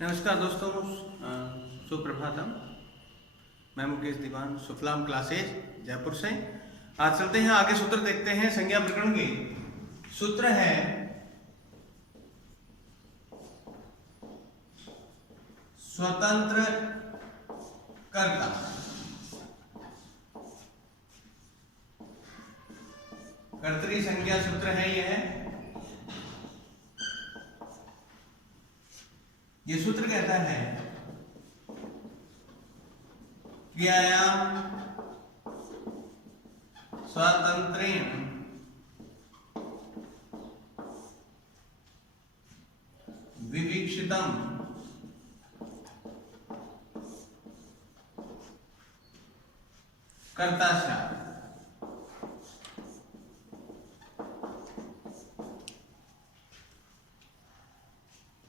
नमस्कार दोस्तों, सुप्रभातम। मैं मुकेश दीवान, सुफलाम क्लासेज जयपुर से। आज चलते हैं आगे, सूत्र देखते हैं। संज्ञा प्रकरण के सूत्र है स्वतंत्र कर्ता। कर्तरी संज्ञा सूत्र है ये सूत्र कहता है क्रियायाम स्वतंत्रेण विवीक्षितम कर्ता स्यात्।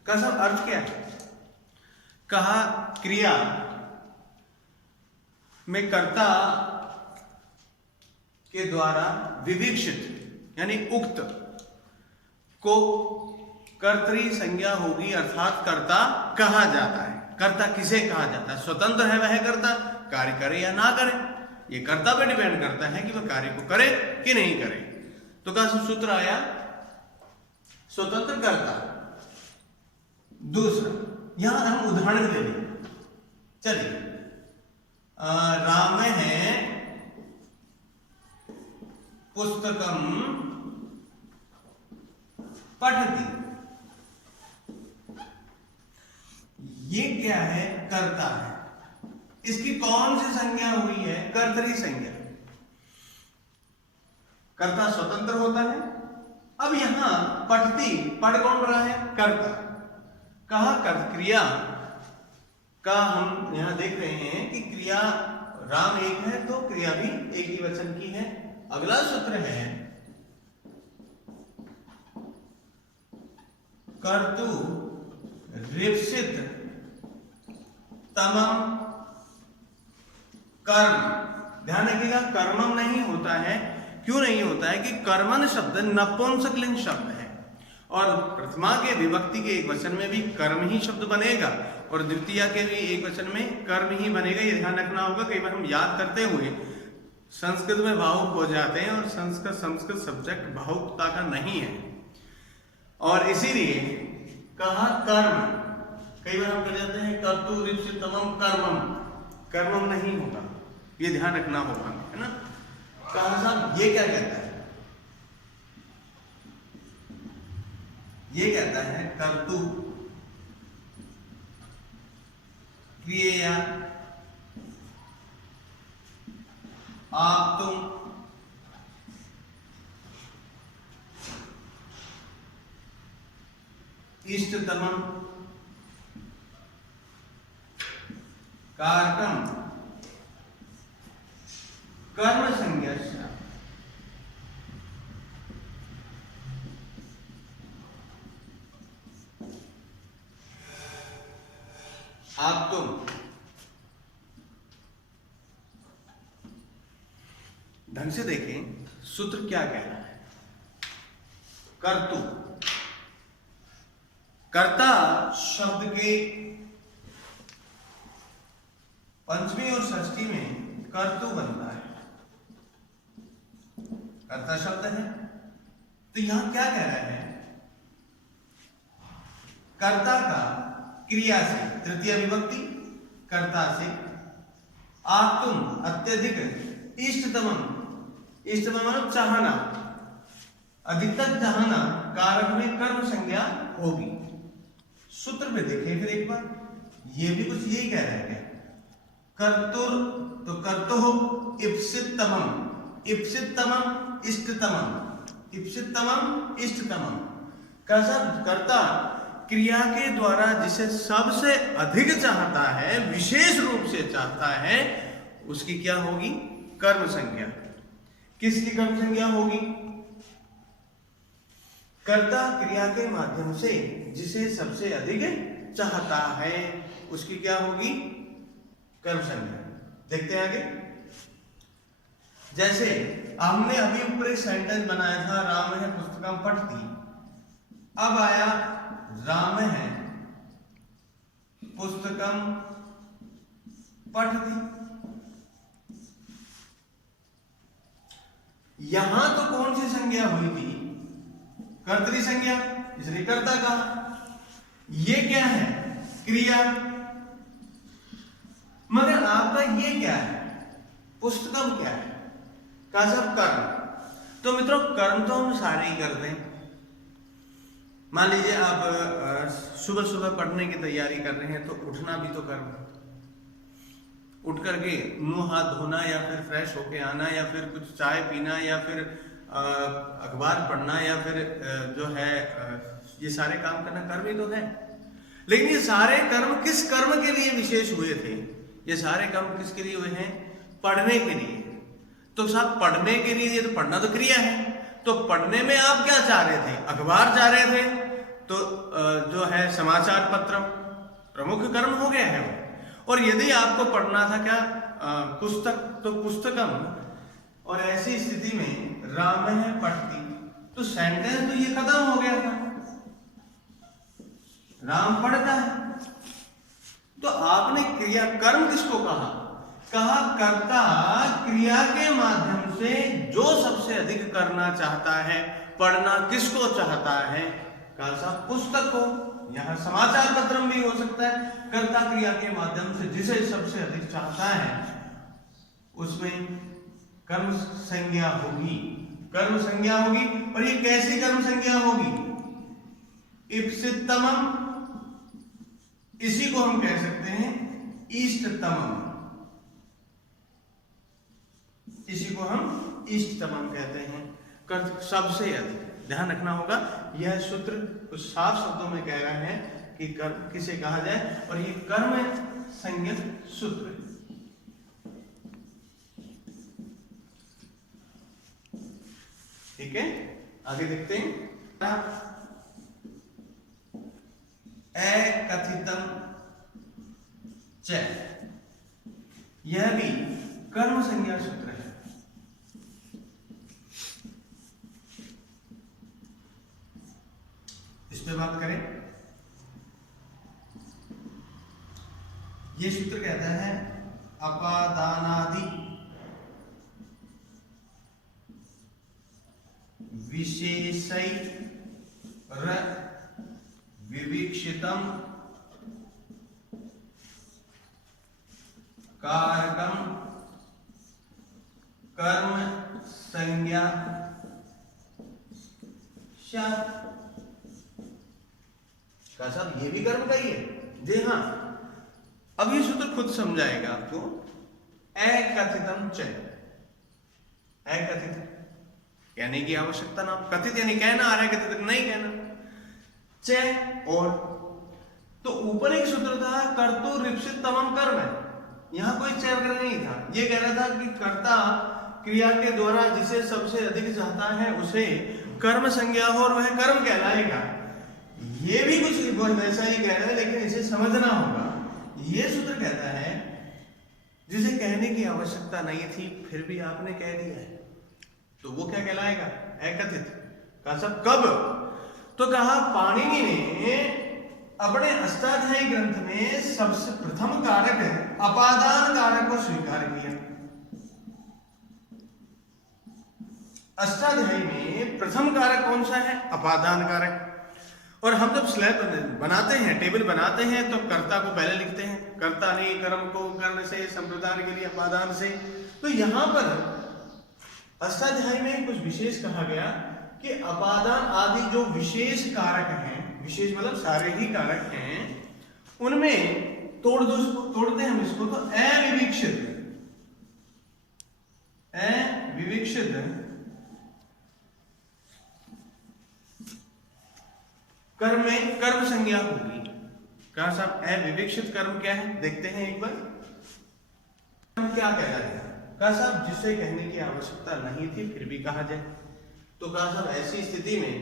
का सब अर्थ क्या है? कहा क्रिया में कर्ता के द्वारा विवीक्षित यानी उक्त को कर्तरी संज्ञा होगी, अर्थात कर्ता कहा जाता है। कर्ता किसे कहा जाता है? स्वतंत्र है वह कर्ता, कार्य करे या ना करे, ये कर्ता पे डिपेंड करता है कि वह कार्य को करे कि नहीं करे। तो का सूत्र आया स्वतंत्र कर्ता। दूसरा, यहां हम उदाहरण ले लें। चलिए, राम है पुस्तकम पठति। ये क्या है? कर्ता है। इसकी कौन सी संज्ञा हुई है? कर्तरी संज्ञा। कर्ता स्वतंत्र होता है। अब यहां पठति, पढ़ कौन रहा है? कर्ता। कहा क्रिया का हम यहां देख रहे हैं कि क्रिया राम एक है तो क्रिया भी एक ही वचन की है। अगला सूत्र है कर्तु रीप्सित तमम कर्म। ध्यान रखिएगा, कर्मम नहीं होता है। क्यों नहीं होता है? कि कर्मन शब्द नपुंसकलिंग शब्द है और प्रथमा के विभक्ति के एक वचन में भी कर्म ही शब्द बनेगा और द्वितीय के भी एक वचन में कर्म ही बनेगा। ये ध्यान रखना होगा। कई बार हम याद करते हुए संस्कृत में भावुक हो जाते हैं और संस्कृत सब्जेक्ट भावुकता का नहीं है, और इसीलिए कहा कर्म। कई बार हम कर जाते हैं कर्तु रीप्सितमम कर्मम, कर्मम नहीं होगा, ये ध्यान रखना होगा, है ना। कहा साहब ये क्या कहता है? ये कहता है कर्तु क्रिया आप तुम इष्टतमम कारकम कर्म संज्ञा। आप तुम ढंग से देखें सूत्र क्या कह रहा है। कर्तु, कर्ता शब्द के पंचमी और षष्ठी में कर्तु बनता है। कर्ता शब्द है तो यहां क्या कह रहा है? कर्ता का क्रिया से, तृतीय विभक्ति कर्ता से, आप तुम अत्यधिक इष्टतमम, इष्टतम मतलब चाहना, अधिकतम चाहना, कारक में कर्म संज्ञा होगी। सूत्र में देखें फिर एक बार, ये भी कुछ यही कह रहा है क्या? कर्तुर तो कर्तुः इप्सिततमम, इप्सिततमम इष्टतमम, इप्सिततमम इष्टतमम। कर्ता क्रिया के द्वारा जिसे सबसे अधिक चाहता है, विशेष रूप से चाहता है, उसकी क्या होगी? कर्म संज्ञा। किसकी कर्म संज्ञा होगी? कर्ता क्रिया के माध्यम से जिसे सबसे अधिक चाहता है उसकी क्या होगी? कर्म संज्ञा। देखते हैं आगे। जैसे हमने अभी ऊपर एक सेंटेंस बनाया था, राम है पुस्तकम पठति। अब आया राम है पुस्तकम पठति। यहां तो कौन सी संज्ञा हुई थी? कर्तरी संज्ञा, इसलिए कर्ता कहा। ये क्या है? क्रिया। मगर आपका ये क्या है? पुस्तकम क्या है? कहा सब कर्म। तो मित्रों कर्म तो हम सारे ही करते हैं। मान लीजिए आप सुबह सुबह पढ़ने की तैयारी कर रहे हैं तो उठना भी तो कर्म है। उठ करके मुंह हाथ धोना या फिर फ्रेश होके आना या फिर कुछ चाय पीना या फिर अखबार पढ़ना या फिर जो है ये सारे काम करना कर्म ही तो है। लेकिन ये सारे कर्म किस कर्म के लिए विशेष हुए थे? ये सारे कर्म किसके लिए हुए हैं? पढ़ने के लिए। तो साहब पढ़ने के लिए, ये तो पढ़ना तो क्रिया है, तो पढ़ने में आप क्या चाह रहे थे? अखबार चाह रहे थे, तो जो है समाचार पत्र प्रमुख कर्म हो गया है वो। और यदि आपको पढ़ना था क्या पुस्तक, तो पुस्तकम, और ऐसी स्थिति में राम है पढ़ती, तो सेंटेंस तो ये खत्म हो गया था, राम पढ़ता है। तो आपने क्रिया कर्म किसको कहा? कहा कर्ता क्रिया के माध्यम से जो सबसे अधिक करना चाहता है, पढ़ना किसको चाहता है? कहा साहब पुस्तक को। यहां समाचार पत्र भी हो सकता है। कर्ता क्रिया के माध्यम से जिसे सबसे अधिक चाहता है उसमें कर्म संज्ञा होगी, कर्म संज्ञा होगी। और ये कैसी कर्म संज्ञा होगी? इप्सिततमम, इसी को हम कह सकते हैं इष्टतमम, इसी को हम इष्टतमम कहते हैं, कर्म सबसे अधिक। ध्यान रखना होगा, यह सूत्र कुछ साफ शब्दों में कह रहा है कि कर्म किसे कहा जाए, और ये कर्म संज्ञक सूत्र है। ठीक है, आगे देखते हैं। अकथितम च, यह भी कर्म संज्ञा सूत्र है। इस पे बात करें, ये सूत्र कहता है अपादानादि विशेषै विवीक्षितम कारकम कर्म संज्ञा का साहब ये भी कर्म का ही है। जी हाँ, अब ये सूत्र खुद समझाएगा आपको। अकथितम च, अकथित कहने की आवश्यकता ना, कथित यानी कहना आ रहा है, कथित नहीं कहना। च और, तो ऊपर एक सूत्र था कर्तु रिप्सित तमम कर्म है, यहां कोई च वगैरह नहीं था। ये कह रहा था कि कर्ता क्रिया के द्वारा जिसे सबसे अधिक चाहता है उसे कर्म संज्ञा हो और वह कर्म कहलाएगा। ये भी कुछ वैसा ही कह रहा है, लेकिन इसे समझना होगा। ये सूत्र कहता है जिसे कहने की आवश्यकता नहीं थी फिर भी आपने कह दिया है, तो वो क्या कहलाएगा? अकथित। कहा सब कब? तो कहा पाणिनि ने अपने अष्टाध्यायी ग्रंथ में सबसे प्रथम कारक अपादान कारक को स्वीकार किया। अष्टाध्यायी में प्रथम कारक कौन सा है? अपादान कारक। और हम जब स्लैब बनाते हैं, टेबल बनाते हैं, तो कर्ता को पहले लिखते हैं, कर्ता ने कर्म को कर्ण से, संप्रदान के लिए अपादान से। तो यहां पर अष्टाध्यायी में कुछ विशेष कहा गया कि अपादान आदि जो विशेष कारक हैं, विशेष मतलब सारे ही कारक हैं, उनमें तोड़ दो, तोड़ते हैं हम इसको, तो अविवीक्षित, अविवीक्षित कर्म में कर्म संज्ञा होगी। कहा साहब अविवीक्षित कर्म क्या है? देखते हैं एक बार। कर्म क्या कहलाएगा? कहा साहब जिसे कहने की आवश्यकता नहीं थी फिर भी कहा जाए। तो कहा साहब ऐसी स्थिति में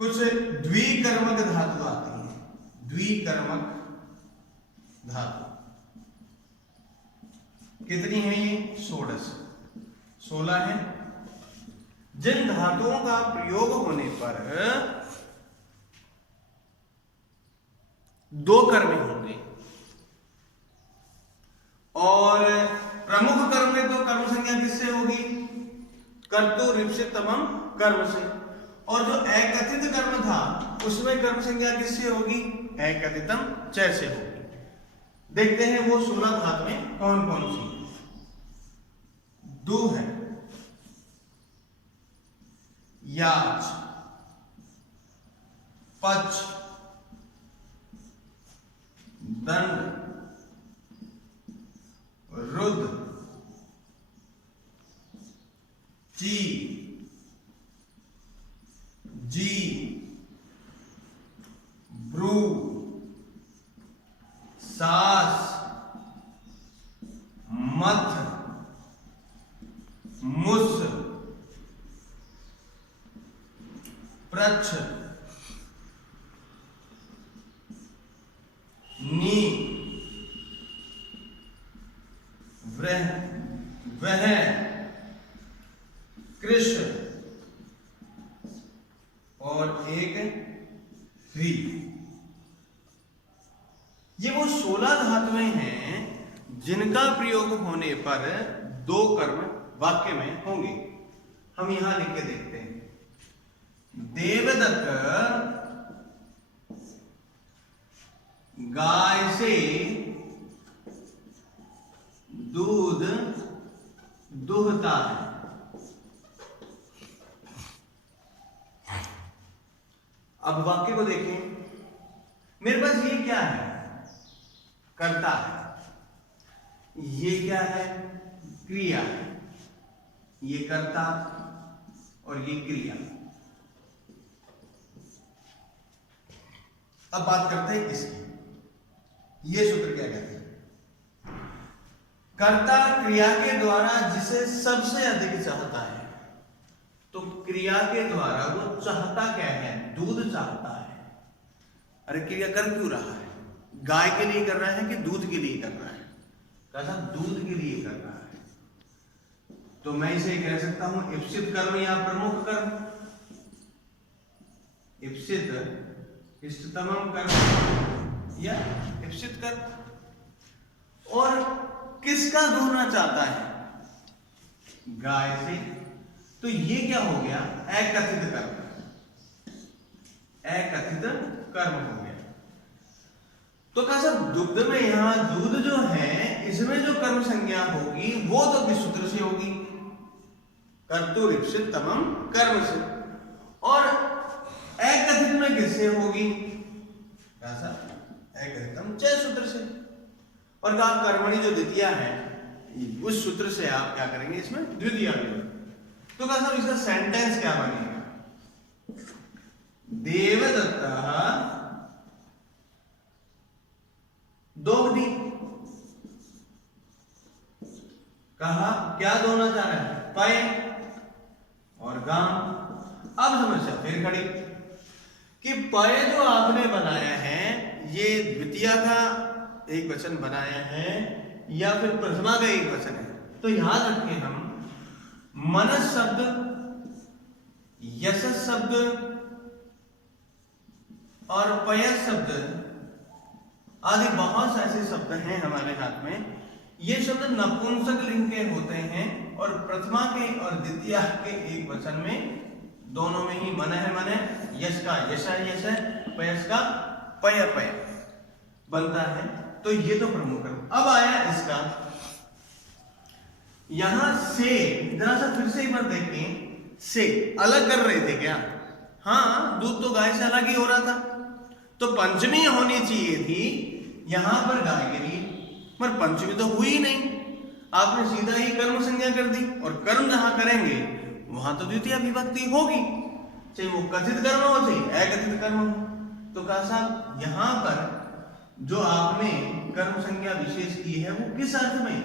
कुछ द्विकर्मक धातु आती है। द्विकर्मक धातु कितनी है? ये 16 है। जिन धातुओं का प्रयोग होने पर दो कर्म होंगे। और प्रमुख कर्म में तो कर्म संज्ञा किससे होगी? कर्तु ईप्सितमम कर्म से। और जो एकथित कर्म था उसमें कर्म संज्ञा किससे होगी? एकथितम च से होगी। देखते हैं वो 16 धातु में कौन कौन सी। दु है, याच, पच, दंड, रुद्र, ची, जी, ब्रू, सास, मथ, मुस, प्रच्छ, नी, वह, कृष्ण और एक री। ये वो 16 धातुएं हैं जिनका प्रयोग होने पर दो कर्म वाक्य में होंगे। हम यहां लिख के देखते हैं। देवदत्त गाय से दूध दुहता है। अब वाक्य को देखें। मेरे पास ये क्या है? कर्ता है। ये क्या है? क्रिया है। ये कर्ता और ये क्रिया। अब बात करते हैं इसकी। ये सूत्र क्या कहते हैं? कर्ता क्रिया के द्वारा जिसे सबसे अधिक चाहता है, तो क्रिया के द्वारा वो चाहता क्या है? दूध चाहता है। अरे क्रिया कर क्यों रहा है? गाय के लिए कर रहा है कि दूध के लिए कर रहा है? कहा दूध के लिए कर रहा है। तो मैं इसे कह सकता हूं इप्सित कर्म या प्रमुख कर्म। इप्सित इष्टतमम कर्म या इप्सित कर्म। और किसका दूहना चाहता है? गाय से। तो ये क्या हो गया? एकथित कर्म। एकथित कर्म हो गया। तो कहा साहब दुग्ध में यहां दूध जो है इसमें जो कर्म संज्ञा होगी वो तो किस सूत्र से होगी? कर्तुरीप्सित तमम कर्म से। और एकथित में किससे होगी? कहा साहब एकथितम च सूत्र से। और कहा कर्मणि जो द्वितीया है उस सूत्र से आप क्या करेंगे? इसमें द्वितीया। तो कहा साहब इसका सेंटेंस क्या बनेगा? देवदत्त दोग्धी। कहा क्या दोना चाह रहा है? पय और गाम। अब समस्या फिर खड़ी कि पय जो आपने बनाया है ये द्वितीया का एक वचन बनाया है या फिर प्रथमा का एक वचन है। तो याद रखें हम मनस शब्द, यशस शब्द और पयस शब्द आदि बहुत से ऐसे शब्द हैं हमारे हाथ में। ये शब्द नपुंसक लिंग के होते हैं और प्रथमा के और द्वितीया के एक वचन में दोनों में ही मन है मन है, यश का यश है यश है, पयस का पय पय बनता है। तो ये तो प्रमुख है। अब आया इसका यहां से जरा सा फिर से एक बार देखें। से अलग कर रहे थे क्या? हाँ, दूध तो गाय से अलग ही हो रहा था। तो पंचमी होनी चाहिए थी यहां पर गाय के लिए, पर पंचमी तो हुई नहीं। आपने सीधा ही कर्म संज्ञा कर दी और कर्म जहां करेंगे वहां तो द्वितीय विभक्ति होगी, चाहे वो कथित कर्म हो चाहे अकथित कर्म हो। तो कहा साहब यहां पर जो आपने कर्म संज्ञा विशेष की है वो किस अर्थ में?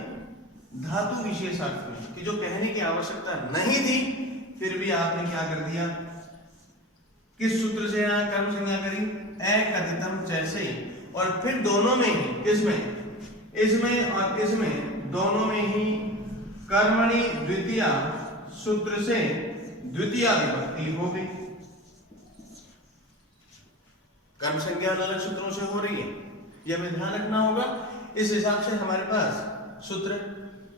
धातु विशेष अर्थ में, कि जो कहने की आवश्यकता नहीं थी फिर भी आपने क्या कर दिया? किस सूत्र से यहां कर्म संज्ञा करी? अकथितम जैसे। और फिर दोनों में ही, किसमें? इसमें और इसमें दोनों में ही कर्मणि द्वितीया सूत्र से द्वितीया विभक्ति हो गई। कर्म संज्ञा अलग अलग सूत्रों से हो रही है, ये हमें ध्यान रखना होगा। इस हिसाब से हमारे पास सूत्र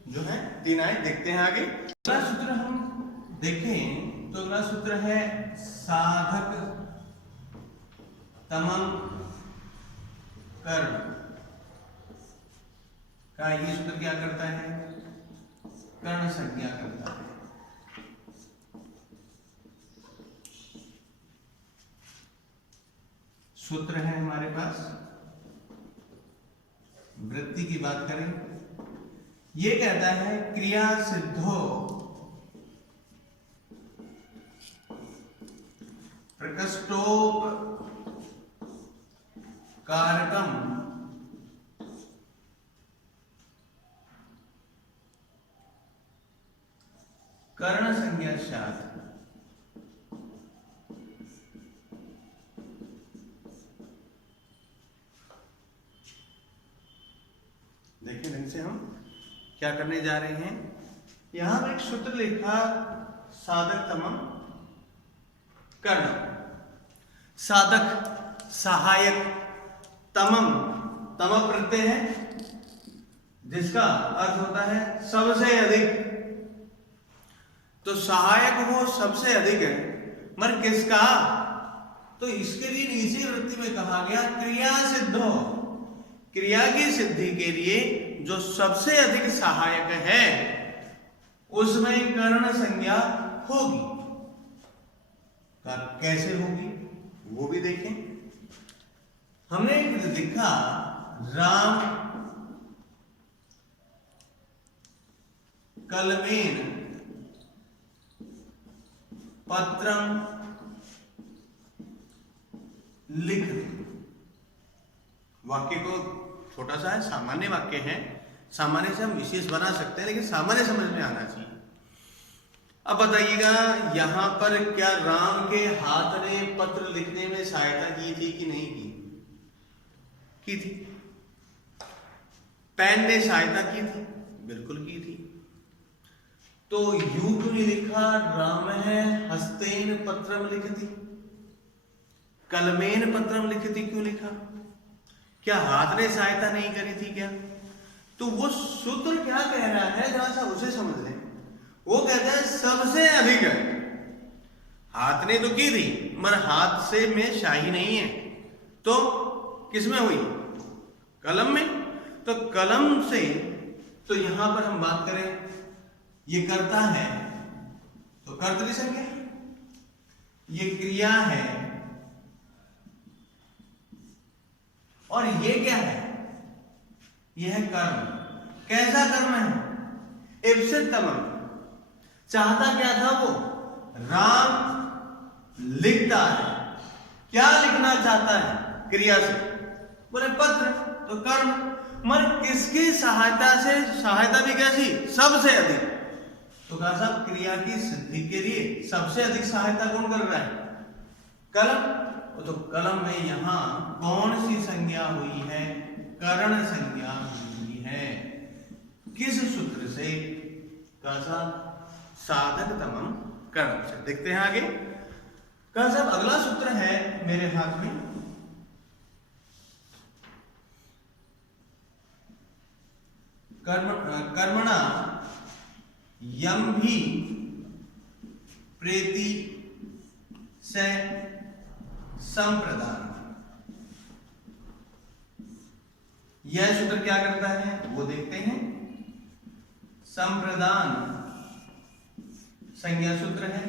जो है 3 आए। देखते हैं आगे। अगला सूत्र हम देखें तो अगला सूत्र है साधक तमम कर्म का। ये सूत्र क्या करता है? कर्ण संज्ञा करता है। सूत्र है हमारे पास, वृत्ति की बात करें, ये कहता है क्रिया सिद्धो प्रकृष्टोप कारकम कर्ण संज्ञा शाद। देखिए ढंग से हम क्या करने जा रहे हैं। यहां पर एक सूत्र लिखा साधक तमम कर्ण। साधक सहायक, तमम तम प्रत्यय है जिसका अर्थ होता है सबसे अधिक। तो सहायक हो सबसे अधिक है, मगर किसका? तो इसके लिए नीचे वृत्ति में कहा गया क्रिया सिद्ध हो, क्रिया की सिद्धि के लिए जो सबसे अधिक सहायक है उसमें कर्ण संज्ञा होगी। कैसे होगी वो भी देखें। हमने एक लिखा राम कलमेन पत्रम लिख। वाक्य को छोटा सा है, सामान्य वाक्य है, सामान्य से हम विशेष बना सकते हैं, लेकिन सामान्य समझ में आना चाहिए। अब बताइएगा यहां पर क्या राम के हाथ ने पत्र लिखने में सहायता की थी कि नहीं की थी? पेन ने सहायता की थी? बिल्कुल की थी। तो यूं क्यों नहीं लिखा राम है हस्तेन पत्रम लिखती, कलमेन पत्रम लिखती क्यों लिखा? क्या हाथ ने सहायता नहीं करी थी क्या? तो वो सूत्र क्या कह रहा है जरा सा उसे समझ लें। वो कहता है सबसे अधिक है। हाथ ने तो की थी मगर हाथ से में शाही नहीं है, तो किसमें हुई? कलम में। तो कलम से, तो यहां पर हम बात करें ये करता है तो कर्तरी संज्ञा, ये क्रिया है और ये क्या है? यह है कर्म। कैसा कर्म है? इप्सित तमम। चाहता क्या था वो? राम लिखता है। क्या लिखना चाहता है? क्रिया से। बोले पत्र, तो कर्म। मगर किसकी सहायता से? सहायता भी कैसी? सबसे अधिक। तो कहा साहब क्रिया की सिद्धि के लिए सबसे अधिक सहायता कौन कर रहा है? कलम। तो कलम में यहां कौन सी संज्ञा हुई है? कर्ण संज्ञा हुई है। किस सूत्र से? कहा साहब साधक तमम कर्ण से। देखते हैं आगे। कहा साहब अगला सूत्र है मेरे हाथ में, कर्मणा यम भी प्रेति से संप्रदान। यह सूत्र क्या करता है वो देखते हैं। संप्रदान संज्ञा सूत्र है।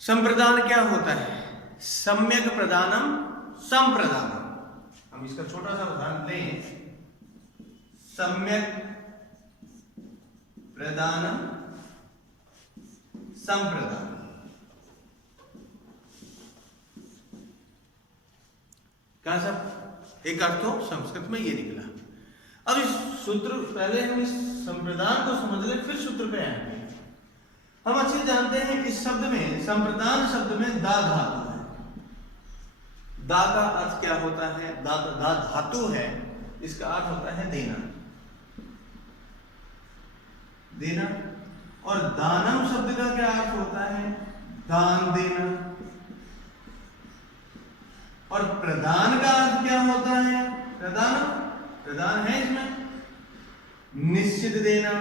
संप्रदान क्या होता है? सम्यक प्रदानम संप्रदानम। हम इसका छोटा सा उदाहरण लें। सम्यक प्रदानम संप्रदान। क्या सब एक अर्थ तो संस्कृत में ये निकला। अब इस सूत्र, पहले हम इस संप्रदान को समझ लें फिर सूत्र पे आएंगे। हम अच्छे जानते हैं इस शब्द में, संप्रदान शब्द में दा धातु है। दा का अर्थ क्या होता है? दा धातु है, इसका अर्थ होता है देना। देना। और दानम शब्द का क्या अर्थ होता है? दान देना। और प्रदान का अर्थ क्या होता है? प्रदान, प्रदान है इसमें निश्चित देना।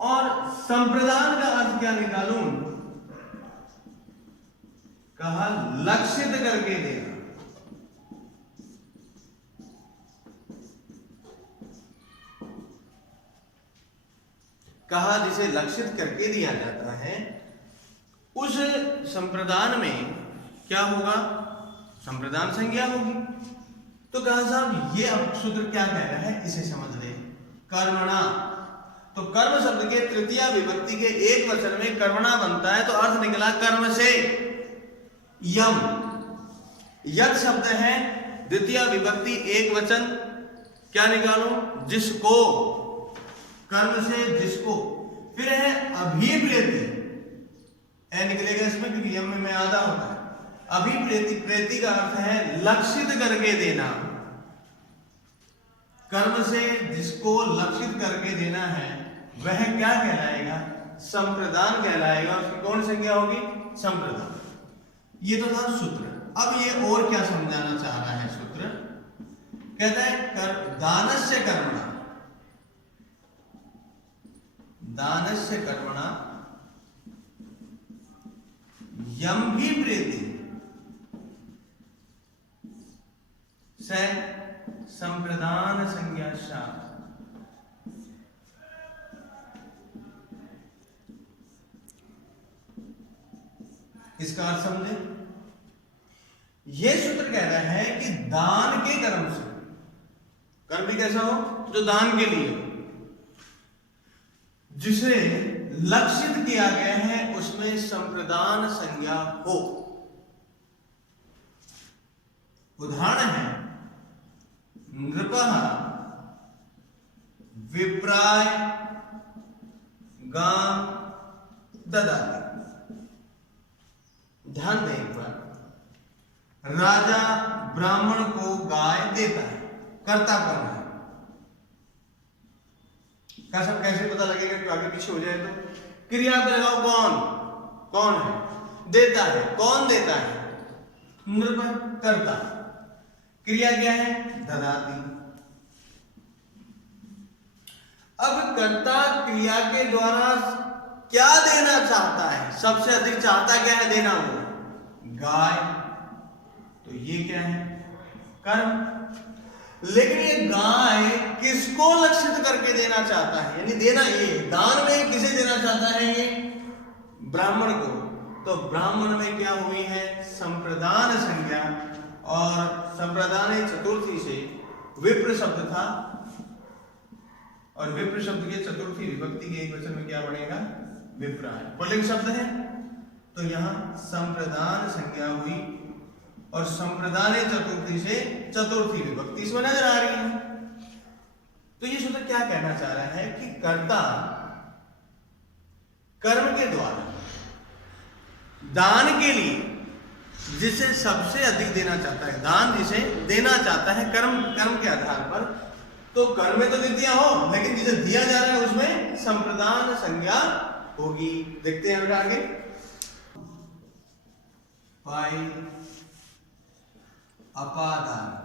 और संप्रदान का अर्थ क्या निकालूं? कहा लक्षित करके देना। कहा जिसे लक्षित करके दिया जाता है उस संप्रदान में क्या होगा? संप्रदान संज्ञा होगी। तो कहा साहब ये अब सूत्र क्या कह रहा है इसे समझ ले। कर्मणा, तो कर्म शब्द के तृतीया विभक्ति के एक वचन में कर्मणा बनता है तो अर्थ निकला कर्म से। यम, यद शब्द है द्वितीय विभक्ति एक वचन, क्या निकालो? जिसको, कर्म से जिसको। फिर है अभिप्रेति, ए निकलेगा इसमें क्योंकि यम में आधा होता है। अभिप्रेति, प्रेति का अर्थ है लक्षित करके देना। कर्म से जिसको लक्षित करके देना है वह क्या कहलाएगा? संप्रदान कहलाएगा। उसकी कौन संज्ञा होगी? संप्रदान। ये तो था सूत्र। अब ये और क्या समझाना चाह रहा है सूत्र? कहता है दानस्य कर्मणा, दानस्य कर्मणा यम भी प्रेति से संप्रदान संज्ञा शा। इसका अर्थ समझे। यह सूत्र कह रहा है कि दान के कर्म से, कर्म भी कैसा हो? जो दान के लिए, जिसे लक्षित किया गया है उसमें संप्रदान संज्ञा हो। उदाहरण है नृपः विप्राय गां ददाति। ध्यान दें एक बार, राजा ब्राह्मण को गाय देता है, कर्ता कर्म है। का सब कैसे पता लगेगा कि आगे पीछे हो जाए? तो क्रिया पे लगाओ, कौन कौन है? देता है। कौन देता है? नृप, कर्ता। क्रिया क्या है? ददाति। अब कर्ता क्रिया के द्वारा क्या देना चाहता है? सबसे अधिक चाहता क्या है देना? वो गाय। तो ये क्या है? कर्म। लेकिन ये गाय किसको लक्षित करके देना चाहता है? यानी देना, ये दान में किसे देना चाहता है? ये ब्राह्मण को। तो ब्राह्मण में क्या हुई है? संप्रदान संज्ञा। और संप्रदान चतुर्थी से विप्र शब्द था, और विप्र शब्द के चतुर्थी विभक्ति के एक वचन में क्या बनेगा? विप्राय। पुल्लिंग शब्द है तो यहां संप्रदान संज्ञा हुई, और संप्रदान चतुर्थी से चतुर्थी विभक्ति इसमें नजर आ रही है। तो ये सूत्र क्या कहना चाह रहा है कि कर्ता कर्म के द्वारा दान के लिए जिसे सबसे अधिक देना चाहता है, दान जिसे देना चाहता है कर्म के आधार पर, तो कर्म में तो द्वितीया हो, लेकिन जिसे दिया जा रहा है उसमें संप्रदान संज्ञा होगी। देखते हैं आगे। पाई अपादान,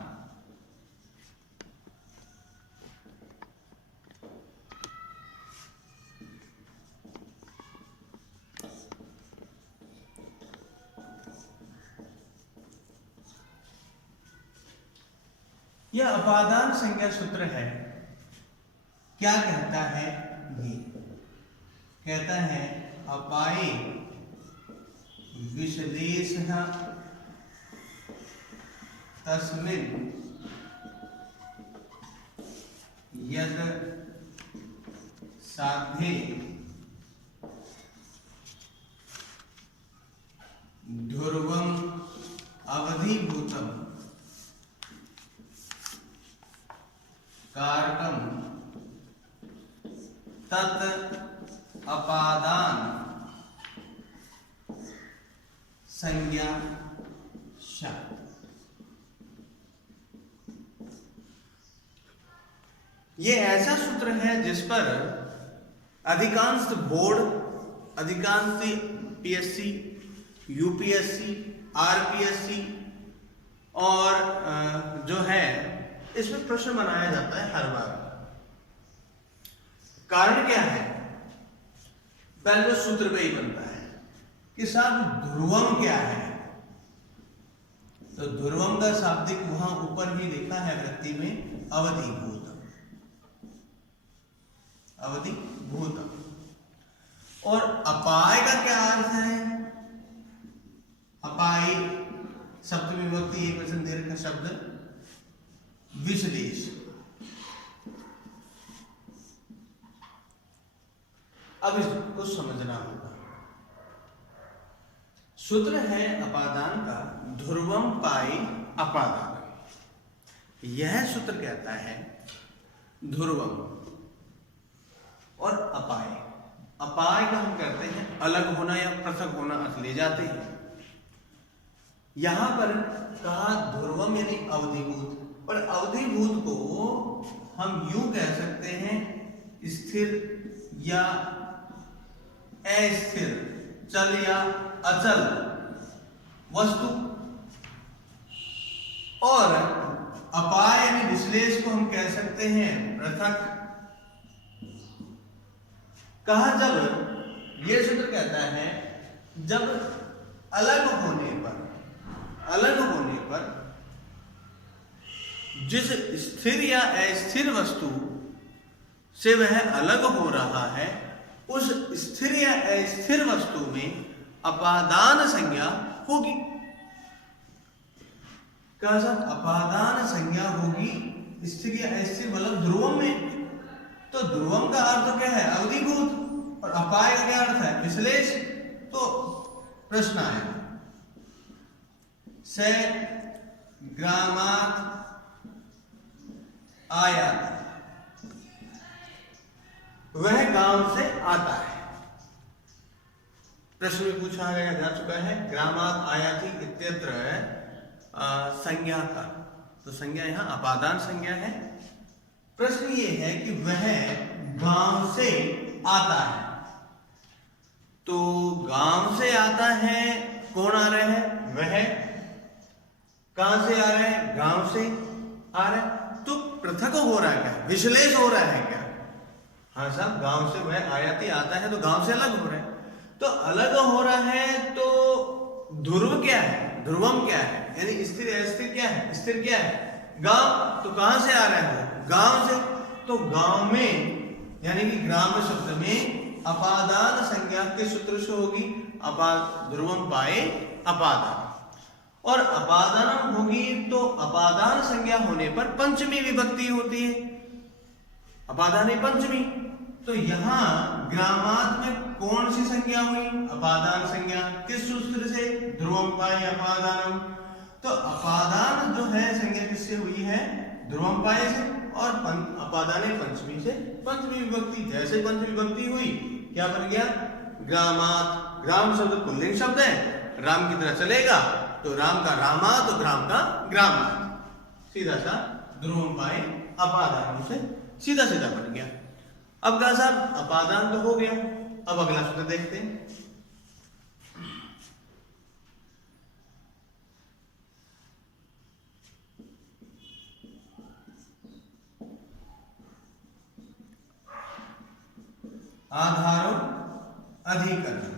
यह अपादान संज्ञा सूत्र है। क्या कहता है? ये कहता है अपाई विशेष तस्मिन् यद साध्ये ध्रुवम अवधिभूतम कारकम तत् अपादान संज्ञा शब्द। ये ऐसा सूत्र है जिस पर अधिकांश बोर्ड, अधिकांश पीएससी, यूपीएससी, आरपीएससी और जो है इसमें प्रश्न बनाया जाता है हर बार। कारण क्या है? पहले सूत्र पे ही बनता है कि साहब ध्रुवम क्या है। तो ध्रुवम का शाब्दिक वहां ऊपर ही लिखा है वृत्ति में, अवधिभूत। अवधिभूत। और अपाय का क्या अर्थ है? अपाय सप्तमी विभक्ति एक वचन दीर्घ का शब्द विशेष। अब इसको समझना होगा। सूत्र है अपादान का, ध्रुवम पाई अपादान। यह सूत्र कहता है ध्रुवम और अपाय। अपाय का हम कहते हैं अलग होना या पृथक होना अर्थ ले जाते हैं। यहां पर कहा ध्रुवम यानी अवधिभूत, और अवधिभूत को हम यूं कह सकते हैं स्थिर या अस्थिर, चल या अचल वस्तु। और अपाय यानी विश्लेष को हम कह सकते हैं पृथक। कहा जब यह सूत्र कहता है जब अलग होने पर जिस स्थिर या अस्थिर वस्तु से वह अलग हो रहा है, उस स्थिर या अस्थिर वस्तु में अपादान संज्ञा होगी। क्या साहब? अपादान संज्ञा होगी स्थिर या अस्थिर मतलब ध्रुवम में। तो ध्रुवम का अर्थ क्या है? अवधिभूत। और अपाय का क्या अर्थ है? विश्लेष। तो प्रश्न आया से ग्रामात आयात, वह गांव से आता है। प्रश्न में पूछा गया जा चुका है ग्रामात आयाति इत्यत्र संज्ञा का, तो संज्ञा यहां अपादान संज्ञा है। प्रश्न ये है कि वह गांव से आता है। तो गांव से आता है, कौन आ रहे हैं? वह। कहां से आ रहे हैं? गांव से आ रहे हैं। तो पृथक हो रहा है क्या? विश्लेष हो रहा है क्या? हाँ साहब, गांव से वह आयाति आता है तो गांव से अलग हो रहा है। तो अलग हो रहा है तो ध्रुव क्या है? ध्रुवम क्या है? यानी स्थिर अस्थिर क्या है? स्थिर क्या है? गांव। तो कहां से आ रहा है? गांव से। तो गांव में यानी कि ग्राम शब्द में अपादान संज्ञा के सूत्र से होगी ध्रुवम पाए अपादान। और अपादान होगी तो अपादान संज्ञा होने पर पंचमी विभक्ति होती है। अपादान पंचमी। तो यहां ग्रामात में कौन सी संज्ञा हुई? अपादान संज्ञा। किस सूत्र से? ध्रुवम पाए अपादानम। तो अपादान जो है संज्ञा किससे हुई है? ध्रुवम पाए से। और अपादाने पंचमी से। पंचमी विभक्ति, जैसे पंचमी विभक्ति हुई क्या बन गया? ग्रामात। ग्राम शब्द पुल्लिंग शब्द है, राम की तरह चलेगा तो राम का रामा तो ग्राम का ग्राम। सीधा सा ध्रुवम पाए अपादान से सीधा सीधा बन गया। अब कहा साहब अपादान तो हो गया, अब अगला सूत्र देखते हैं। आधारो अधिकरण।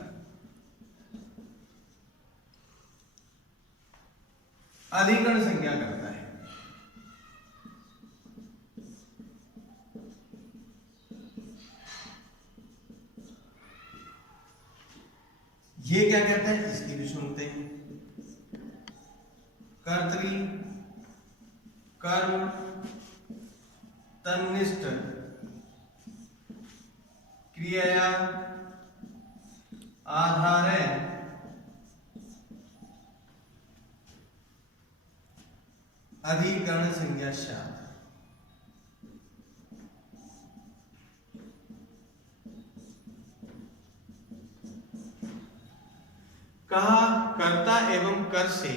अधिकरण संज्ञा करता है। ये क्या कहता है? इसकी भी सुनते हैं। कर्तरी कर्म तन्निष्ठ क्रिया आधारे अधिकरण संज्ञा शाद। कहा कर्ता एवं कर से,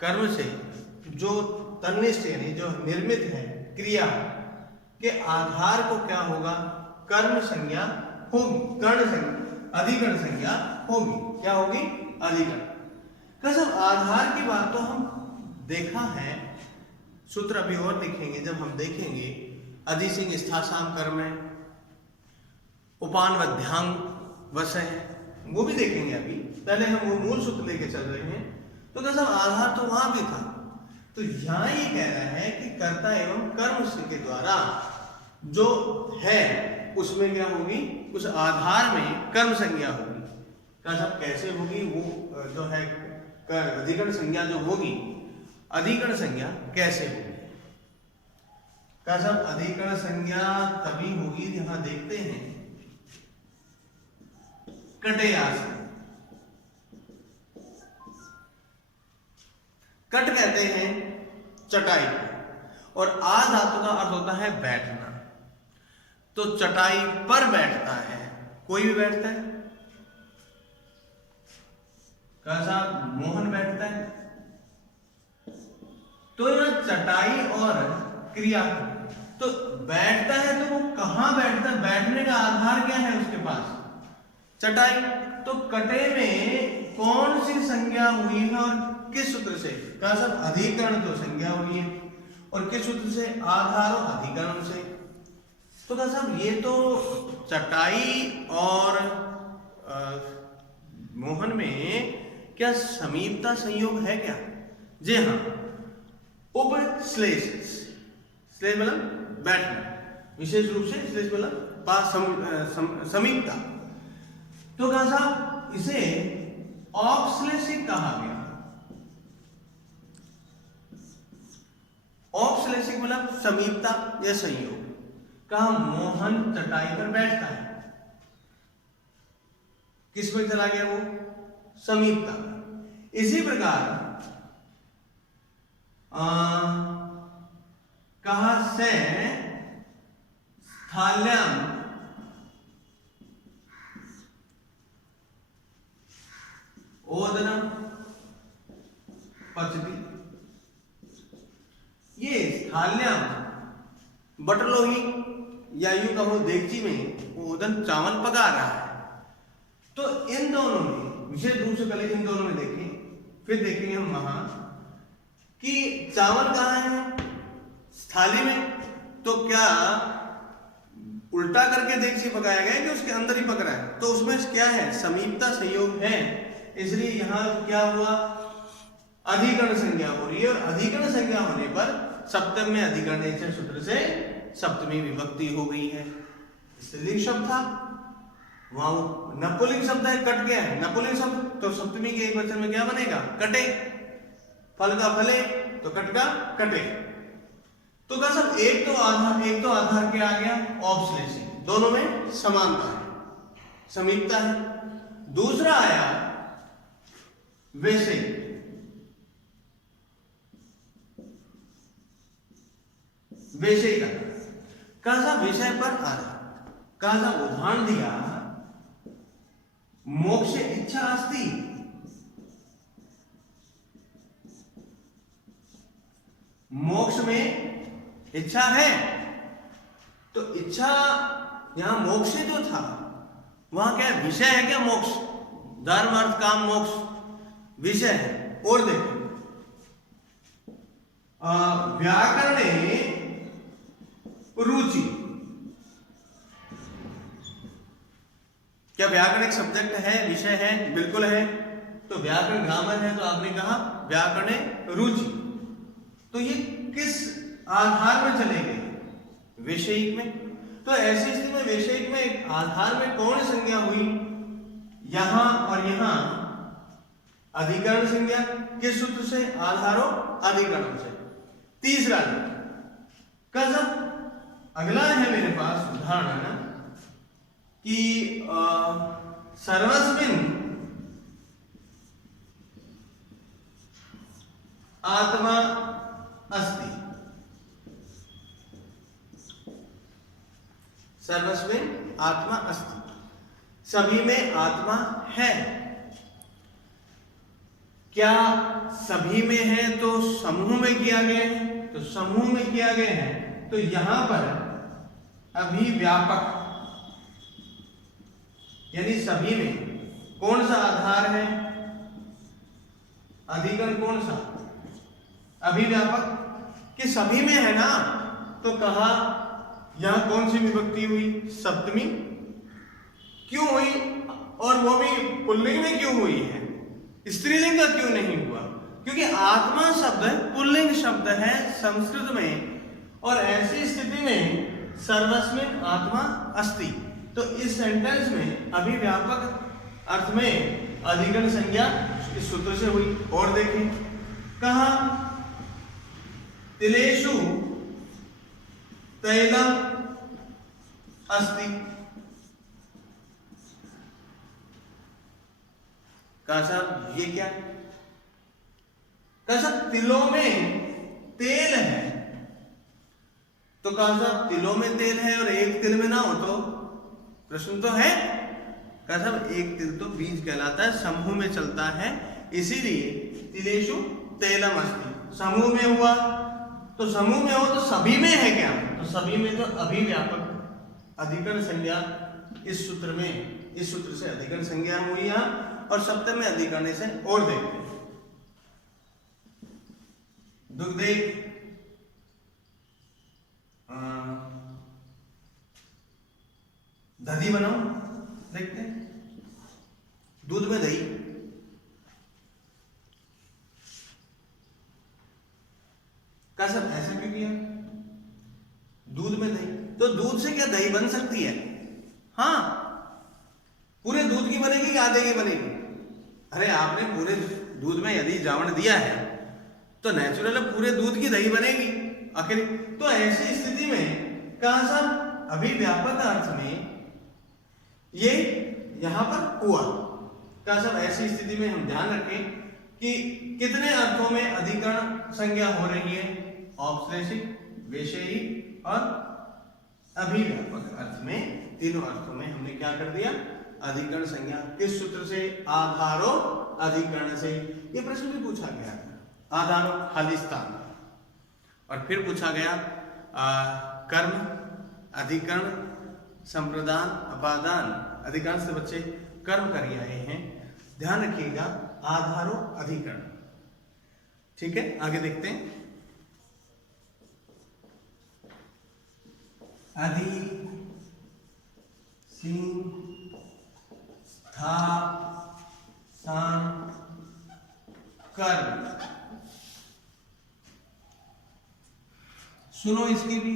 कर्म से जो तन्निष्ठ यानी जो निर्मित है क्रिया, के आधार को क्या होगा, कर्म संज्ञा होगी, कर्ण संज्ञा, अधिकरण संज्ञा होगी। क्या होगी, अधिकरण। कसम आधार की बात तो हम देखा है, सूत्र अभी और लिखेंगे जब हम देखेंगे अधिसिंग स्थासाम कर्म है, उपान वध्यांग वश है, वो भी देखेंगे। अभी पहले हम वो मूल सूत्र लेके चल रहे हैं। तो कसम आधार तो वहां भी था। तो यहां ये कह रहा है कि कर्ता एवं कर्म के द्वारा जो है उसमें क्या होगी, उस आधार में कर्म संज्ञा होगी। कसम कैसे होगी, वो जो है अधिकरण संज्ञा जो होगी, अधिकरण संज्ञा कैसे होगी। कसम अधिकरण संज्ञा तभी होगी, यहां देखते हैं कटे आस, कट कहते हैं चटाई, और आ धातु का अर्थ होता है बैठना। तो चटाई पर बैठता है, कोई भी बैठता है, कैसा मोहन बैठता है। तो यह चटाई और क्रिया, तो बैठता है तो वो कहां बैठता है, बैठने का आधार क्या है उसके पास, चटाई। तो कटे में कौन सी संज्ञा हुई है और किस सूत्र से, कहा सब अधिकरण तो संज्ञा हुई है, और किस सूत्र से, आधार और अधिकरण से। तो कहा साहब ये तो चटाई और मोहन में क्या समीपता संयोग है क्या? जी हाँ, उपश्लेष, श्लेष मतलब बैठना, विशेष रूप से श्लेष मतलब पास समीपता। तो कहा साहब इसे औपश्लेषिक कहा गया। औपश्लेषिक मतलब समीपता या संयोग। कहा मोहन चटाई पर बैठता है, किस में चला गया वो, समीपता। इसी प्रकार कहा से स्थाल्याम ओदनम पचती। ये स्थाल्याम बटलोही या यूं कहो देगची में ओदन चावल पका रहा है। तो इन दोनों में विशेष रूप से पहले इन दोनों में देखें, फिर देखेंगे हम वहां कि चावल कहाँ है, थाली में। तो क्या उल्टा करके देगची पकाया गया कि उसके अंदर ही पक रहा है? तो उसमें क्या है, समीपता संयोग है, इसलिए यहां क्या हुआ, अधिकरण संज्ञा हो रही है। और अधिकरण संज्ञा होने पर सप्तम में अधिकरण सूत्र से सप्तमी विभक्ति हो गई है। स्त्रीलिंग शब्द था, वहां नपुंसक शब्द है, कट गया है नपुंसक शब्द, तो सप्तमी के एक वचन में क्या बनेगा, कटे। फल का फले तो कट का कटे। तो क्या सब एक तो आधार क्या आ गया, औपश्लेषिक, दोनों में समानता है, समीपता है। दूसरा आया वैसे, विषय का कहा विषय पर आधार, कहा उदाहरण दिया मोक्ष इच्छा अस्ति, मोक्ष में इच्छा है। तो इच्छा यहां मोक्ष जो था वहां क्या विषय है, क्या मोक्ष, धर्म अर्थ काम मोक्ष विषय है। और देखो व्याकरणे रुचि, क्या व्याकरण एक सब्जेक्ट है, विषय है? बिल्कुल है। तो व्याकरण ग्रामर है, तो आपने कहा व्याकरण रुचि। तो ये किस आधार में चले गए, वैषयिक में। तो ऐसी स्थिति में वैषयिक में एक आधार में कौन संज्ञा हुई, यहां और यहां अधिकरण संज्ञा, किस सूत्र से, आधारो अधिकरण से। तीसरा कसम, अगला है मेरे पास उदाहरण कि सर्वस्मिन् आत्मा अस्ति, सर्वस्मिन् आत्मा अस्ति, सभी में आत्मा है। क्या सभी में है तो समूह में किया गया है, तो समूह में किया गया है। तो यहां पर अभिव्यापक, यानी सभी में कौन सा आधार है, अधिकरण कौन सा, अभिव्यापक कि सभी में है ना। तो कहा यहां कौन सी विभक्ति हुई, सप्तमी क्यों हुई, और वो भी पुल्लिंग में क्यों हुई है, स्त्रीलिंग का क्यों नहीं हुआ, क्योंकि आत्मा शब्द पुल्लिंग शब्द है संस्कृत में, और ऐसी स्थिति में सर्वस्मिन् आत्मा अस्ति। तो इस सेंटेंस में अभिव्यापक अर्थ में अधिकरण संज्ञा इस सूत्र से हुई। और देखें कहा तिलेषु तैलम अस्ति, कहा साहब ये क्या, कहा साहब तिलों में तेल है। तो कहा साहब तिलों में तेल है और एक तिल में ना हो तो प्रश्न तो है। कहा साहब एक तिल तो बीज कहलाता है, समूह में चलता है, इसीलिए तिलेषु तैलम अस्ति, समूह में हुआ। तो समूह में हो तो सभी में है क्या, तो सभी में तो अभिव्यापक अधिकरण संज्ञा इस सूत्र में, इस सूत्र से अधिकरण संज्ञा हुई यहां, और सप्तम में अधिकरण से। और देखते हैं दुग्धे दही बनाओ, देखते हैं दूध में दही, का सब ऐसा क्यों किया, दूध में दही, तो दूध से क्या दही बन सकती है, हाँ पूरे दूध की बनेगी कि आधे की बनेगी, अरे आपने पूरे दूध में यदि जावण दिया है तो नेचुरल पूरे दूध की दही बनेगी आखिर। तो ऐसी स्थिति में कहा साहब अभिव्यापक अर्थ में ये यहां पर हुआ। कहा साहब ऐसी स्थिति में हम ध्यान रखें कि कितने अर्थों में अधिकरण संज्ञा हो रही है, औपश्लेषिक, विषयी और अभिव्यापक अर्थ में, तीनों अर्थों में हमने क्या कर दिया, अधिकरण संज्ञा। किस सूत्र से, आधारो अधिकरण से। ये प्रश्न भी पूछा गया, आधारो खाली स्थान, और फिर पूछा गया कर्म, अधिकरण, संप्रदान, अपादान। अधिकांश बच्चे कर्म कर आए हैं, ध्यान रखिएगा आधारो अधिकरण। ठीक है, आगे देखते हैं। अधि सिंह था सान कर्म, सुनो इसकी भी।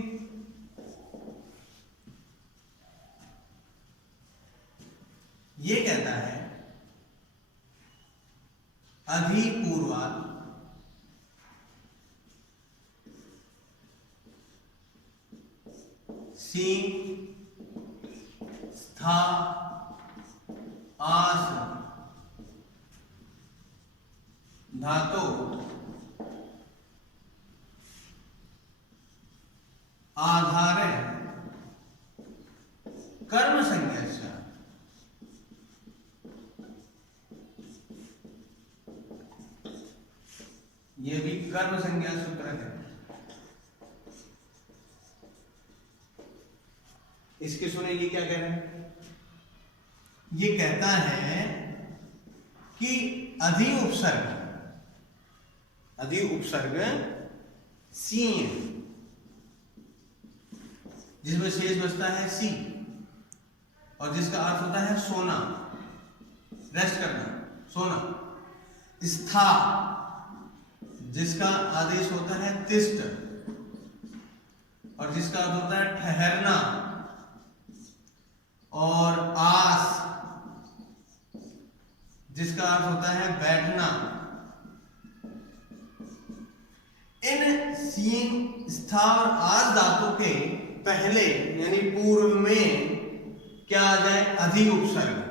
ये कहता है अधिपूर्वात् सीं स्था आस धातो आधारे कर्म संज्ञा। ये भी कर्म संज्ञा सूत्र है। इसके सुने ये क्या कह रहे हैं, ये कहता है कि अधि उपसर्ग सी, जिसमें शेष बचता है सी, और जिसका अर्थ होता है सोना, रेस्ट करना, सोना। स्था, जिसका आदेश होता है तिष्ठ, और जिसका अर्थ होता है ठहरना, और आस, जिसका अर्थ होता है बैठना। इन सीन, स्था और आस धातु के पहले यानी पूर्व में क्या आ जाए, अधि उपसर्ग।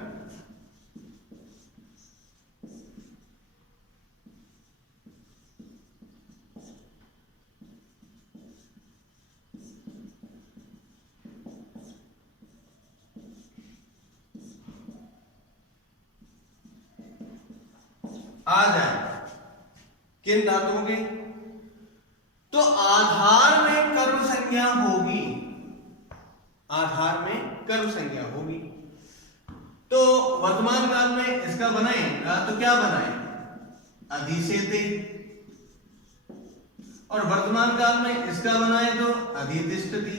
आ जाए किन धातुओं के, तो आधार में कर्म संज्ञा होगी। आधार में कर्म संज्ञा होगी। तो वर्तमान काल में इसका बनाएगा तो क्या बनाए, अधिसेते, और वर्तमान काल में इसका बनाए तो अधितिष्ठति,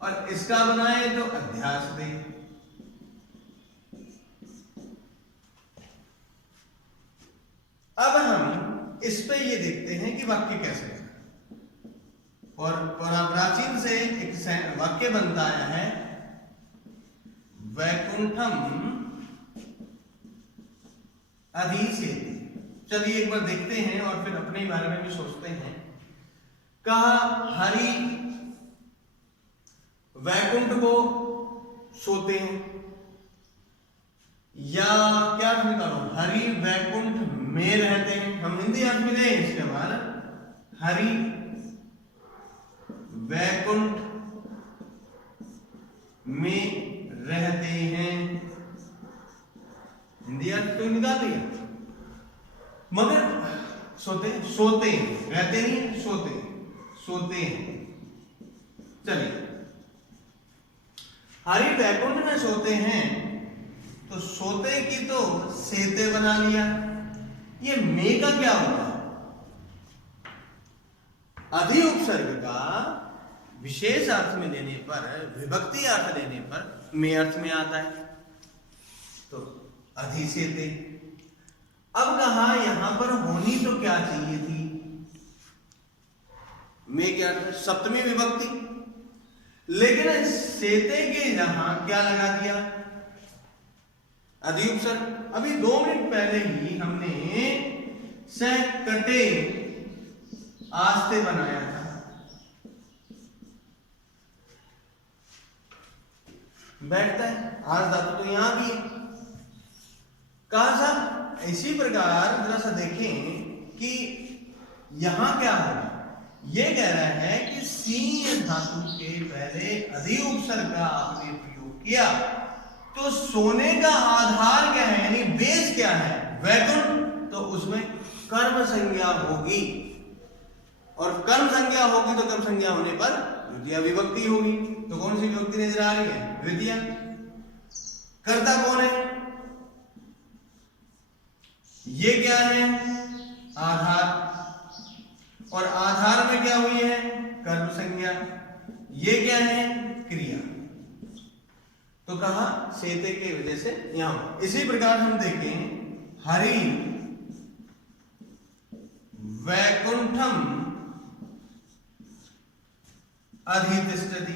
और इसका बनाए तो अध्यासते। अब हम इस पे ये देखते हैं कि वाक्य कैसे है। और प्राचीन से एक वाक्य बनता आया है, वैकुंठम अधिसेते। चलिए एक बार देखते हैं और फिर अपने बारे में भी सोचते हैं। कहा हरि वैकुंठ को सोते हैं, या क्या निकालो, हरि वैकुंठ में रहते हैं। हम हिंदी अर्थ में दें इसके बाद, हरि वैकुंठ में रहते हैं, हिंदी अर्थ तो निकाल दिया, मगर सोते हैं, रहते नहीं, सोते हैं। चलिए, हरि वैकुंठ में सोते हैं, तो सोते की तो सेते बना लिया। ये मे का क्या होगा, अधि उपसर्ग का विशेष अर्थ में लेने पर, विभक्ति अर्थ लेने पर मे अर्थ में आता है, तो अधिसेते। अब कहा यहां पर होनी तो क्या चाहिए थी, मे क्या अर्थ, सप्तमी विभक्ति, लेकिन सेते के यहां क्या लगा दिया, अधि उपसर्ग। अभी 2 मिनट पहले ही हमने सह कटे आस्ते बनाया था, बैठता है, आज धातु तो यहां भी है। कहा साहब इसी प्रकार जरा सा देखें कि यहां क्या होगा, ये कह रहा है कि सींग धातु के पहले अधि उपसर्ग का आपने प्रयोग किया, तो सोने का आधार क्या है, यानी बेस क्या है, वैकुंठ, तो उसमें कर्म संज्ञा होगी, और कर्म संज्ञा होगी तो कर्म संज्ञा होने पर द्वितीय विभक्ति होगी। तो कौन सी विभक्ति नजर आ रही है, द्वितीय। कर्ता कौन है, ये क्या है, आधार, और आधार में क्या हुई है, कर्म संज्ञा, ये क्या है, क्रिया। तो कहा सेते के वजह से यहां। इसी प्रकार हम देखें, हरि वैकुंठम अधितिष्ठति,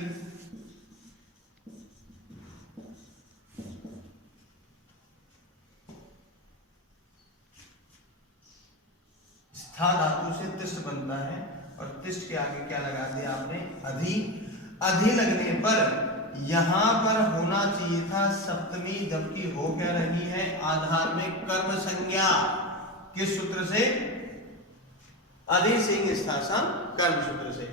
स्था धातु से तिष्ठ बनता है, और तिष्ठ के आगे क्या लगा दिया आपने, अधि लगने पर यहां पर होना चाहिए था सप्तमी, जबकि हो क्या रही है, आधार में कर्म संज्ञा, किस सूत्र से, अधि सिंह स्थासम कर्म सूत्र से,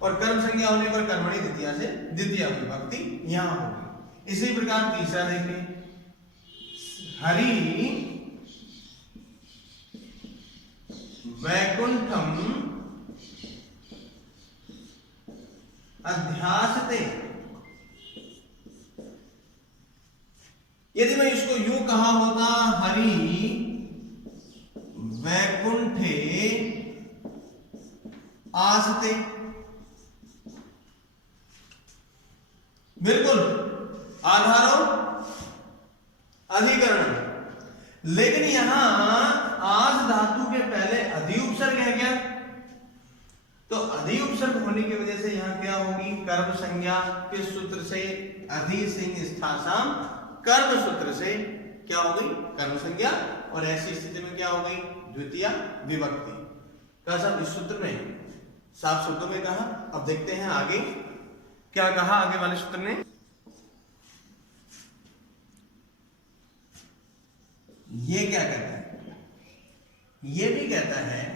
और कर्म संज्ञा होने पर कर्मणि द्वितीया से द्वितीय विभक्ति यहां होगी। इसी प्रकार तीसरा देखें, हरि वैकुंठम अध्यासते। यदि मैं इसको यूं कहा होता, हरि वैकुंठे आसते, बिल्कुल आधारो अधिकरण, लेकिन यहां आस धातु के पहले अधि उपसर्ग है क्या, तो अधि उपसर्ग होने की वजह से यहां क्या होगी, कर्म संज्ञा, किस सूत्र से, अधि सिंह स्थासम कर्म सूत्र से क्या हो गई, कर्म संज्ञा, और ऐसी स्थिति में क्या हो गई, द्वितीय विभक्ति। कहा साहब इस सूत्र में साफ शब्दों में कहा। अब देखते हैं आगे क्या कहा, आगे वाले सूत्र ने, ये क्या कहता है, ये भी कहता है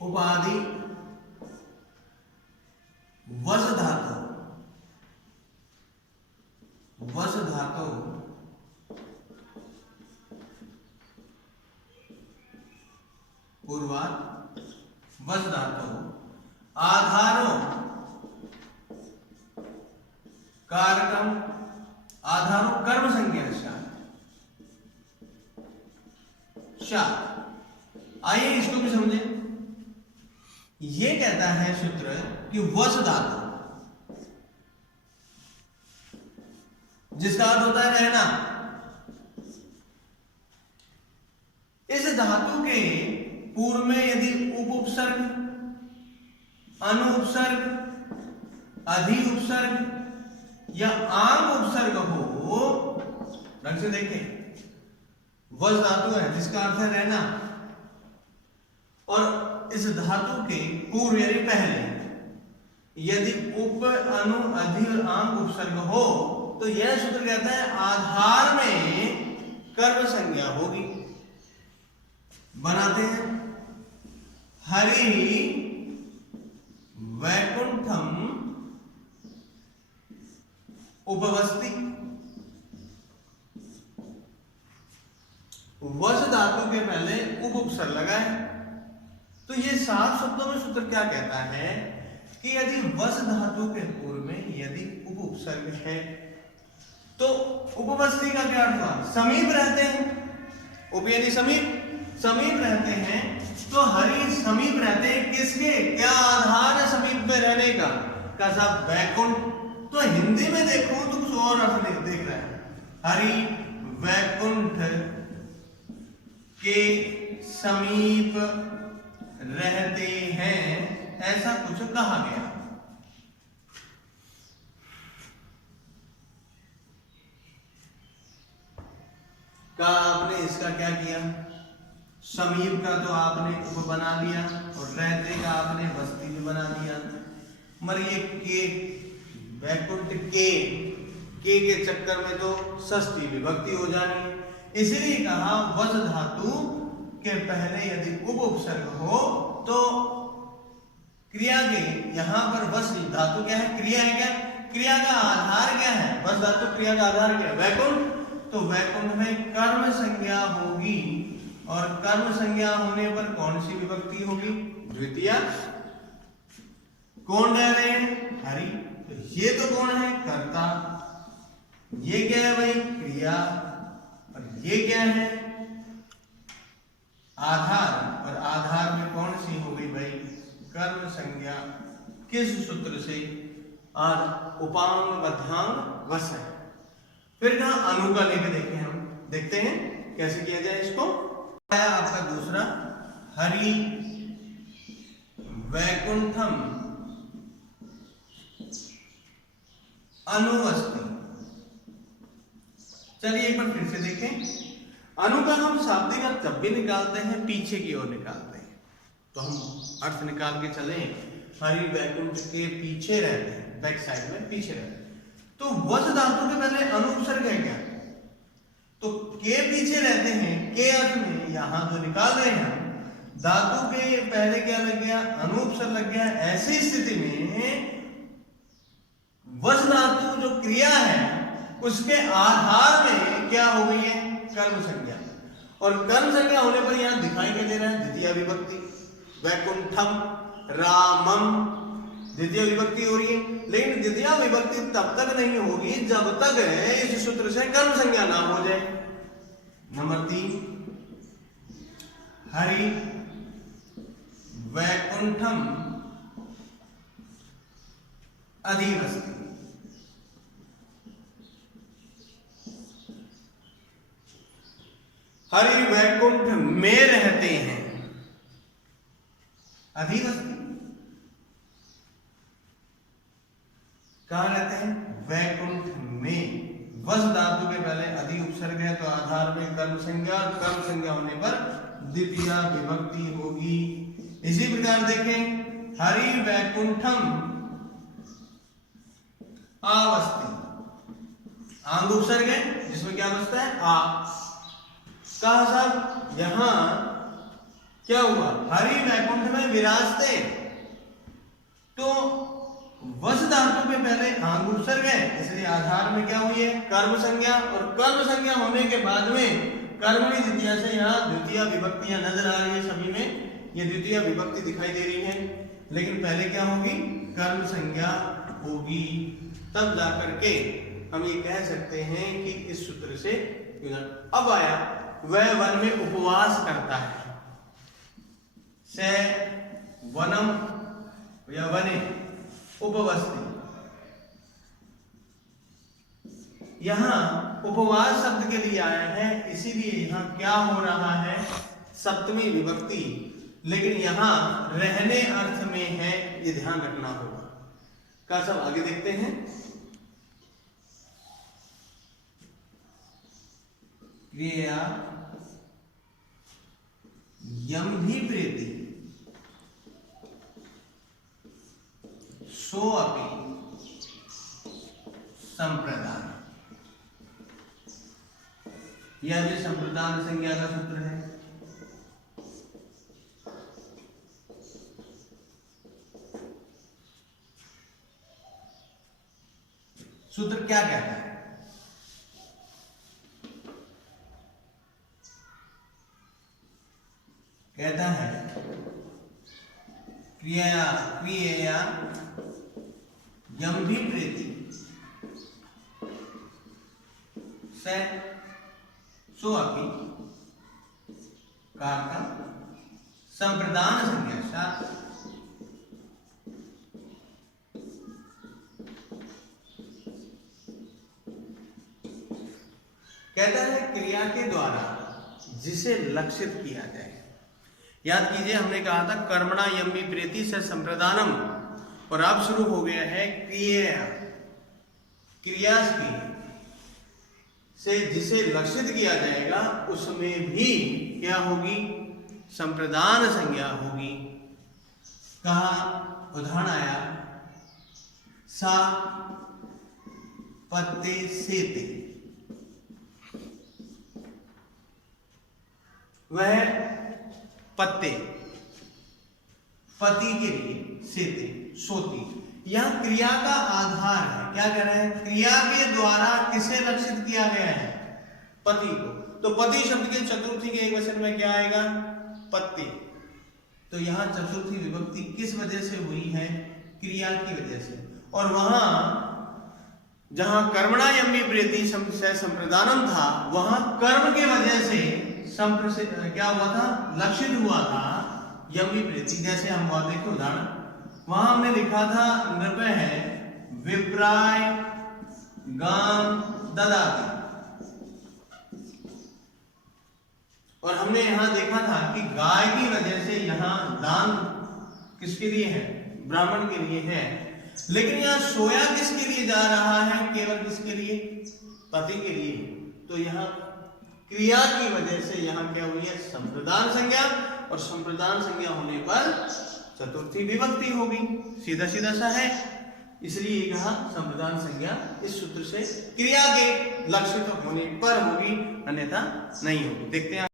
उपाधि वस धातु, वस धातु पूर्वार्ध वस धातु आधारो कारकम आधारो कर्म संज्ञा शा। आइए इसको भी समझे। ये कहता है सूत्र कि वस धातु जिसका अर्थ होता है रहना, इस धातु के पूर्व में यदि उप उपसर्ग, अनु उपसर्ग, अधि उपसर्ग या आंग उपसर्ग हो, ढंग से देखें, वस धातु है जिसका अर्थ है रहना, और इस धातु के पूर्व यानी पहले यदि उप, अनु, अधि और आंग उपसर्ग हो तो यह सूत्र कहता है आधार में कर्म संज्ञा होगी। बनाते हैं, हरि वैकुंठम उपवस्ति। वस धातु के पहले उप उपसर्ग लगाए। तो ये 7 शब्दों में सूत्र क्या कहता है कि यदि वस धातु के पूर्व में यदि उप उपसर्ग है तो उपवस्ती का क्या अर्थ हुआ? समीप रहते हैं। उप यानी समीप, समीप रहते हैं तो हरि समीप रहते हैं किसके? क्या आधार है समीप में रहने का? कैसा? वैकुंठ। तो हिंदी में देखो तो कुछ और अर्थ देख रहा है। हरि वैकुंठ के समीप रहते हैं, ऐसा कुछ कहा गया। का आपने इसका क्या किया? समीप का तो आपने उप बना लिया और रहते का आपने बस्ती भी बना दिया। मगर ये के वैकुंठ के चक्कर में तो षष्ठी विभक्ति हो जानी है। इसलिए कहा वस धातु के पहले यदि उप उपसर्ग हो तो क्रिया के यहां पर वस धातु क्या है? क्रिया है। क्या क्रिया का आधार क्या है? वस धातु क्रिया का आधार क्या है? वैकुंठ। तो वैकुंठ में कर्म संज्ञा होगी और कर्म संज्ञा होने पर कौन सी विभक्ति होगी? द्वितीय। कौन रह रहे हैं? हरि। तो ये तो कौन है? कर्ता। ये क्या है भाई? क्रिया। और ये क्या है? आधार। और आधार में कौन सी हो गई भाई? कर्म संज्ञा। किस सूत्र से? उपांग बद्धांग वस है। फिर कहा अनु का लेके देखें, हम देखते हैं कैसे किया जाए इसको। आया आपका दूसरा, हरि वैकुंठम अनुवस्ति। चलिए एक बार फिर से देखें। अनु का हम शाब्दिक अर्थ जब भी निकालते हैं पीछे की ओर निकालते हैं। तो हम अर्थ निकाल के चले, हरि वैकुंठ के पीछे रहते हैं, बैक साइड में पीछे रहते हैं। तो वस धातु के पहले अनु उपसर्ग है क्या? तो के पीछे रहते हैं, के अर्थ में यहां जो निकाल रहे हैं धातु के पहले क्या लग गया? अनु उपसर्ग लग गया। ऐसी स्थिति में वस धातु जो क्रिया है उसके आधार में क्या हो गई है? कर्म संज्ञा। और कर्म संज्ञा होने पर यहां दिखाई क्या दे रहा है? द्वितीय विभक्ति। वैकुंठम रामम द्वितीय विभक्ति हो रही है। लेकिन द्वितीय विभक्ति तब तक नहीं होगी जब तक इस सूत्र से कर्म संज्ञा ना हो जाए। नंबर 3, हरि वैकुंठम अधिवस्ति। हरि वैकुंठ में रहते हैं, अधिवस्ति। कहां रहते हैं? वैकुंठ में। वस धातु के पहले अधि उपसर्ग है तो आधार में कर्म संज्ञा, और कर्म संज्ञा होने पर द्वितीय विभक्ति होगी। इसी प्रकार देखें, हरि वैकुंठम आवस्ति। आंग उपसर्ग है जिसमें क्या बचता है? आ। कहा साहब यहां क्या हुआ? हरि वैकुंठ में विराजते। तो वस धातु के पहले आंग उपसर्ग है, इसलिए आधार में क्या हुई है? कर्म संज्ञा। और कर्म संज्ञा होने के बाद में कर्मणि द्वितीया से यहाँ द्वितीय विभक्तियां नजर आ रही है, सभी में ये द्वितीय विभक्ति दिखाई दे रही है, लेकिन पहले क्या होगी, कर्म संज्ञा होगी, तब जाकर के हम ये कह सकते हैं कि इस सूत्र से। अब आया वह वन में उपवास करता है, से वनम या वने उपवस्ति। यहां उपवास शब्द के लिए आया है, इसीलिए यहां क्या हो रहा है, सप्तमी विभक्ति, लेकिन यहां रहने अर्थ में है, ये ध्यान रखना होगा। का सब आगे देखते हैं। क्रिया यम भी प्रेति सो अपि संप्रदान, यह भी संप्रदान संज्ञा का सूत्र है। सूत्र क्या कहता है, कहता है क्रिया क्रिया यम भी प्रेति से सो अपि का संप्रदान संज्ञा। कहता है क्रिया के द्वारा जिसे लक्षित किया जाए। याद कीजिए हमने कहा था कर्मणा यम्बी प्रेति से संप्रदानम, और अब शुरू हो गया है क्रिया, क्रिया से जिसे लक्षित किया जाएगा उसमें भी क्या होगी, संप्रदान संज्ञा होगी। कहा उदाहरण आया सा पत्ते सेते, वह पत्ते पति के लिए सेते सोती। यह क्रिया का आधार है, क्या कह रहे हैं, क्रिया के द्वारा किसे लक्षित किया गया है, पति को। तो पति शब्द के चतुर्थी के एक वचन में क्या आएगा, पत्ते। तो यहां चतुर्थी विभक्ति किस वजह से हुई है, क्रिया की वजह से। और वहां जहां कर्मणा यम्बी प्रेति से संप्रदानम था, वहां कर्म के वजह से क्या हुआ था, लक्षित हुआ था यम्बी प्रेति। जैसे हम बात देखें उदाहरण, वहां हमने लिखा था नृप है विप्राय गान ददाति, और हमने यहां देखा था कि गाय की वजह से यहां दान किसके लिए है, ब्राह्मण के लिए है। लेकिन यहां सोया किसके लिए जा रहा है, केवल किसके लिए, पति के लिए। तो यहां क्रिया की वजह से यहां क्या हुई है, संप्रदान संज्ञा, और संप्रदान संज्ञा होने पर चतुर्थी विभक्ति होगी, सीधा सीधा सा है। इसलिए कहा संप्रदान संज्ञा इस सूत्र से क्रिया के लक्षित होने पर होगी, अन्यथा नहीं होगी। देखते हैं।